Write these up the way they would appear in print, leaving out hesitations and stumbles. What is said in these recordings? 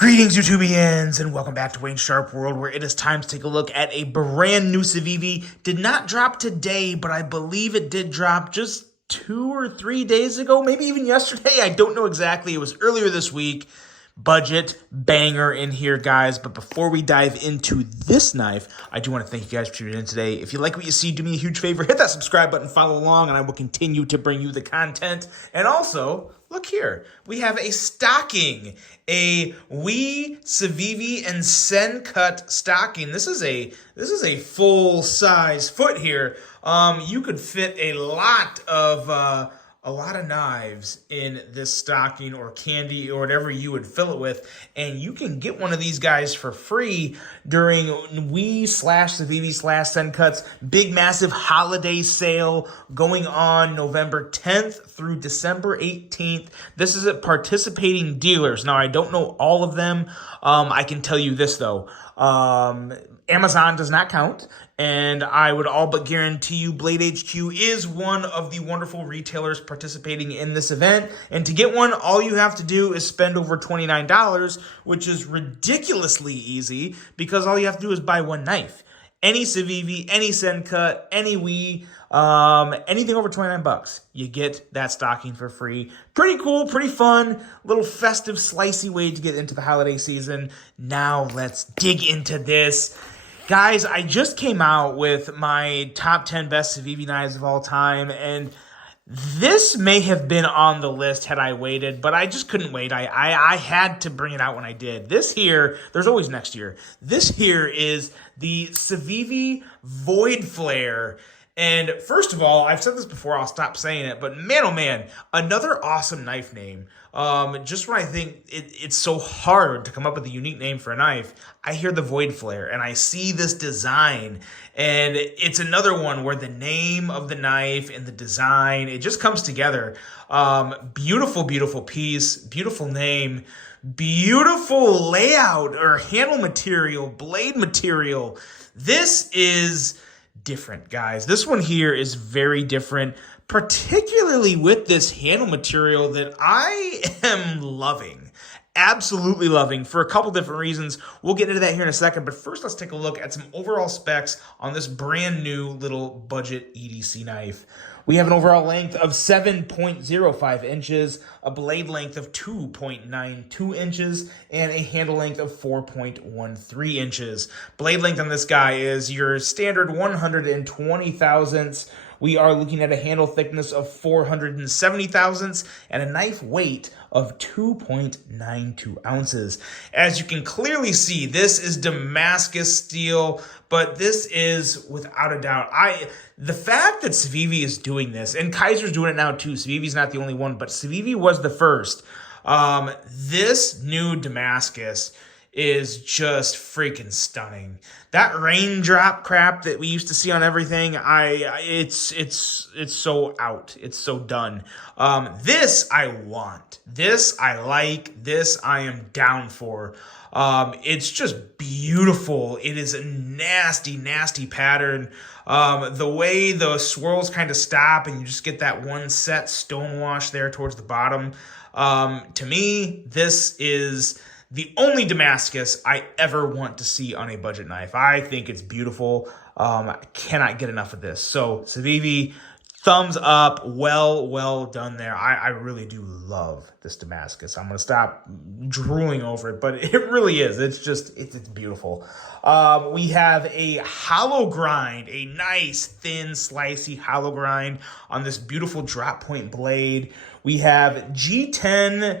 Greetings, YouTubians, and welcome back to Wayne Sharp World, where it is time to take a look at a brand new Civivi. Did not drop today, but I believe it did drop just 2 or 3 days ago, maybe even yesterday. I don't know exactly. It was earlier this week. Budget banger in here, guys. But before we dive into this knife, I do want to thank you guys for tuning in today. If you like what you see, do me a huge favor. Hit that subscribe button, follow along, and I will continue to bring you the content. And also, look here. We have a stocking, a CIVIVI and Sen cut stocking. This is a full size foot here. You could fit a lot of knives in this stocking or candy or whatever you would fill it with, and you can get one of these guys for free during CIVIVI/Sen Cuts big massive holiday sale going on November 10th through December 18th. This is at participating dealers. Now, I don't know all of them. I can tell you this though. Amazon does not count, and I would all but guarantee you Blade HQ is one of the wonderful retailers participating in this event. And to get one, all you have to do is spend over $29, which is ridiculously easy because all you have to do is buy one knife. Any Civivi, any Sen Cut, any anything over 29 bucks, you get that stocking for free. Pretty cool, pretty fun, little festive, slicey way to get into the holiday season. Now let's dig into this. Guys, I just came out with my top 10 best Civivi knives of all time, and this may have been on the list had I waited, but I just couldn't wait. I had to bring it out when I did. This here, there's always next year. This here is the CIVIVI Voidflare. And first of all, I've said this before, I'll stop saying it, but man, oh man, another awesome knife name. Just when I think it's so hard to come up with a unique name for a knife, I hear the Voidflare and I see this design, and it's another one where the name of the knife and the design, it just comes together. Beautiful, beautiful piece, beautiful name, beautiful layout or handle material, blade material. This is different, guys. This one here is very different, particularly with this handle material that I am loving. Absolutely loving for a couple different reasons. We'll get into that here in a second, but first let's take a look at some overall specs on this brand new little budget EDC knife. We have an overall length of 7.05 inches, a blade length of 2.92 inches, and a handle length of 4.13 inches. Blade length on this guy is your standard 120 thousandths. We are looking at a handle thickness of 470 thousandths and a knife weight of 2.92 ounces. As you can clearly see, this is Damascus steel, but this is without a doubt, the fact that Civivi is doing this, and Kaiser's doing it now too, Civivi's not the only one, but Civivi was the first. This new Damascus is just freaking stunning. That raindrop crap that we used to see on everything, it's so out. It's so done. This I want. This I like. This I am down for. It's just beautiful. It is a nasty, nasty pattern. The way the swirls kind of stop and you just get that one set stonewash there towards the bottom. To me, this is the only Damascus I ever want to see on a budget knife. I think it's beautiful. I cannot get enough of this. So Civivi, thumbs up. Well done there. I really do love this Damascus. I'm going to stop drooling over it, but it really is. It's beautiful. We have a hollow grind, a nice, thin, slicey hollow grind on this beautiful drop point blade. We have G10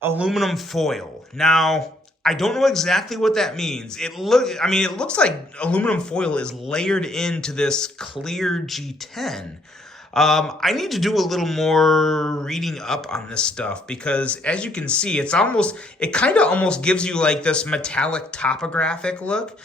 aluminum foil. Now, I don't know exactly what that means. It looks like aluminum foil is layered into this clear G10. I need to do a little more reading up on this stuff because as you can see, it kind of almost gives you like this metallic topographic look.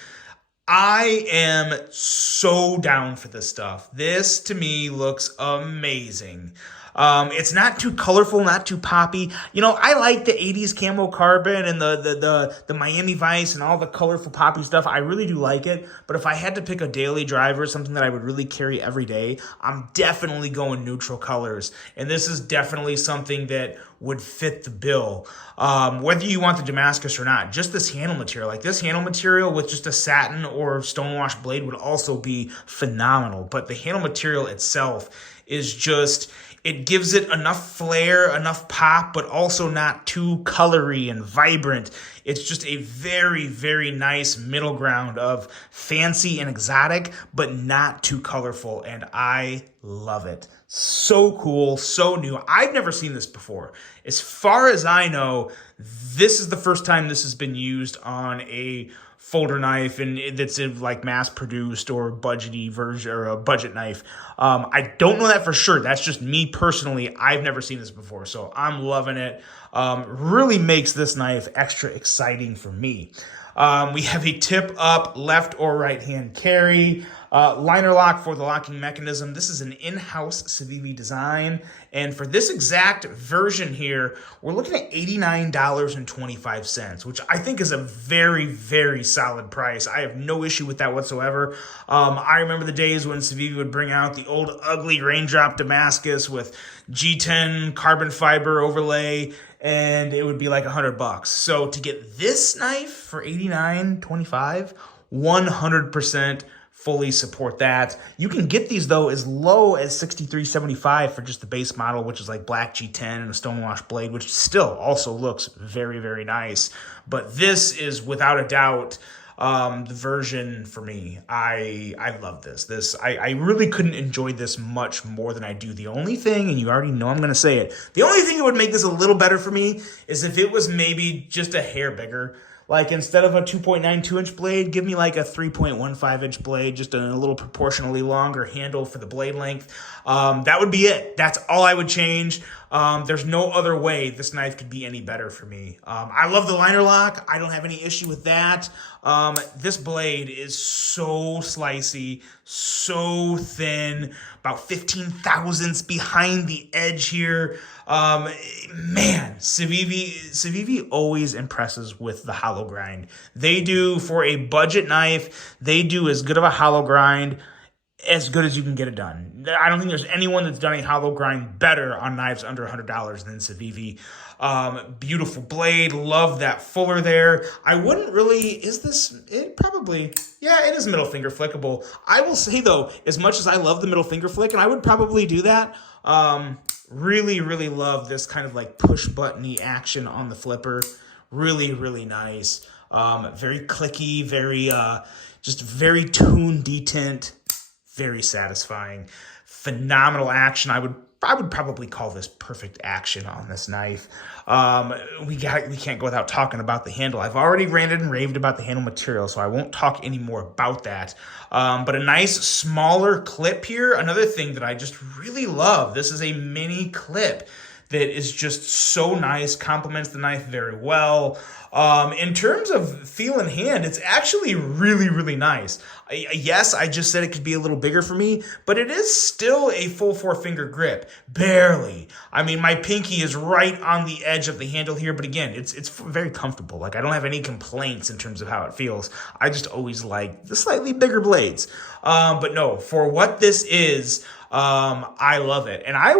I am so down for this stuff. This to me looks amazing. It's not too colorful, not too poppy. You know, I like the 80s camo carbon and the Miami Vice and all the colorful poppy stuff. I really do like it. But if I had to pick a daily driver, something that I would really carry every day, I'm definitely going neutral colors. And this is definitely something that would fit the bill. Whether you want the Damascus or not, just this handle material. Like this handle material with just a satin or stonewash blade would also be phenomenal. But the handle material itself is just, it gives it enough flair, enough pop, but also not too colory and vibrant. It's just a very, very nice middle ground of fancy and exotic, but not too colorful. And I love it. So cool, so new. I've never seen this before. As far as I know, this is the first time this has been used on a folder knife and that's in like mass produced or budgety version or a budget knife. I don't know that for sure. That's just me personally. I've never seen this before, so I'm loving it. Really makes this knife extra exciting for me. We have a tip up left or right hand carry. Liner lock for the locking mechanism. This is an in-house Civivi design. And for this exact version here, we're looking at $89.25, which I think is a very, very solid price. I have no issue with that whatsoever. I remember the days when Civivi would bring out the old ugly raindrop Damascus with G10 carbon fiber overlay, and it would be like $100. So to get this knife for $89.25, 100% fully support that. You can get these though as low as $63.75 for just the base model, which is like black G10 and a stonewash blade, which still also looks very, very nice. But this is without a doubt the version for me. I love this. I really couldn't enjoy this much more than I do. The only thing, and you already know I'm going to say it, the only thing that would make this a little better for me is if it was maybe just a hair bigger. Like instead of a 2.92 inch blade, give me like a 3.15 inch blade, just a little proportionally longer handle for the blade length. That would be it. That's all I would change. There's no other way this knife could be any better for me. I love the liner lock. I don't have any issue with that. This blade is so slicey, so thin, about 15 thousandths behind the edge here. Man, Civivi always impresses with the hollow grind. They do, for a budget knife, they do as good of a hollow grind as good as you can get it done. I don't think there's anyone that's done a hollow grind better on knives under $100 than Civivi. Beautiful blade. Love that fuller there. I wouldn't really, it probably, yeah, it is middle finger flickable. I will say though, as much as I love the middle finger flick, and I would probably do that, really, really love this kind of like push buttony action on the flipper. Really, really nice. Very clicky, very, just very tuned detent. Very satisfying. Phenomenal action. I would probably call this perfect action on this knife. We can't go without talking about the handle. I've already ranted and raved about the handle material, so I won't talk any more about that. But a nice smaller clip here. Another thing that I just really love. This is a mini clip that is just so nice, complements the knife very well. In terms of feel and hand, it's actually really, really nice. Yes, I just said it could be a little bigger for me, but it is still a full 4-finger grip. Barely. I mean, my pinky is right on the edge of the handle here, but again, it's very comfortable. Like, I don't have any complaints in terms of how it feels. I just always like the slightly bigger blades. But no, for what this is, I love it. And I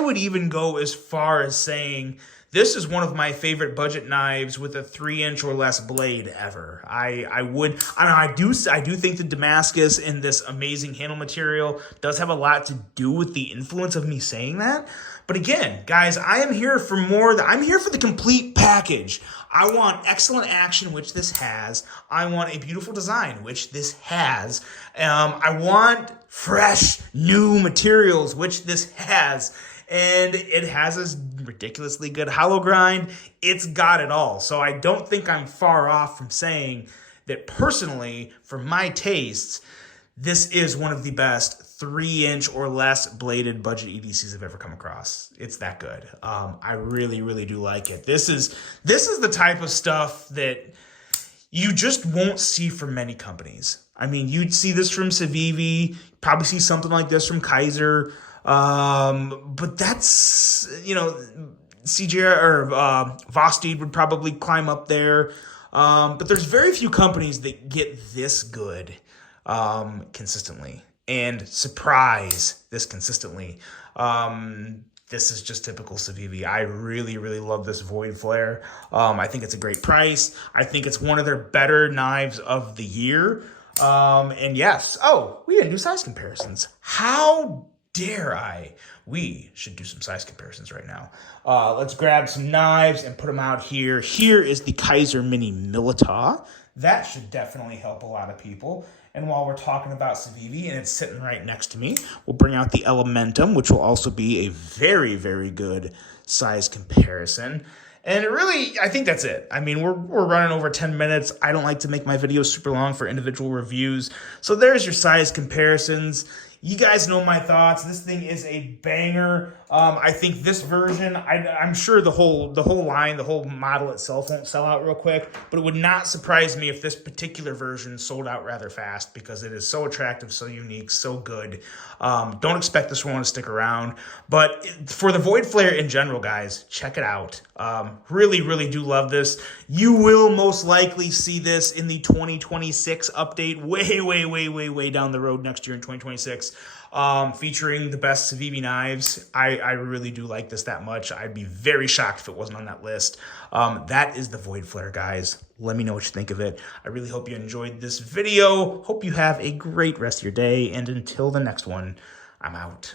would even go as far as saying this is one of my favorite budget knives with a 3-inch or less blade ever. I do think the Damascus in this amazing handle material does have a lot to do with the influence of me saying that. But again, guys, I am here for more. I'm here for the complete package. I want excellent action, which this has. I want a beautiful design, which this has. I want fresh, new materials, which this has. And it has a ridiculously good hollow grind. It's got it all. So I don't think I'm far off from saying that personally, for my tastes, this is one of the best 3-inch or less bladed budget EDCs I've ever come across. It's that good. I really, really do like it. This is the type of stuff that you just won't see from many companies. I mean, you'd see this from Civivi, probably see something like this from Kaiser. But that's, CGR or Vosteed would probably climb up there. But there's very few companies that get this good consistently and surprise this consistently. This is just typical Civivi. I really, really love this Void Flare. I think it's a great price. I think it's one of their better knives of the year. And yes, we didn't do size comparisons. How dare I? We should do some size comparisons right now. Let's grab some knives and put them out here. Here is the Kaiser Mini Milita. That should definitely help a lot of people. And while we're talking about Civivi, and it's sitting right next to me, we'll bring out the Elementum, which will also be a very, very good size comparison. And really, I think that's it. I mean, we're running over 10 minutes. I don't like to make my videos super long for individual reviews. So there's your size comparisons. You guys know my thoughts. This thing is a banger. I think this version, I'm sure the whole line, the whole model itself won't sell out real quick, but it would not surprise me if this particular version sold out rather fast because it is so attractive, so unique, so good. Don't expect this one to stick around, but for the Void Flare in general, guys, check it out. Really, really do love this. You will most likely see this in the 2026 update way, way, way, way, way down the road next year in 2026. Featuring the best Civivi knives. I really do like this that much. I'd be very shocked if it wasn't on that list. That is the Void Flare, guys. Let me know what you think of it. I really hope you enjoyed this video. Hope you have a great rest of your day. And until the next one, I'm out.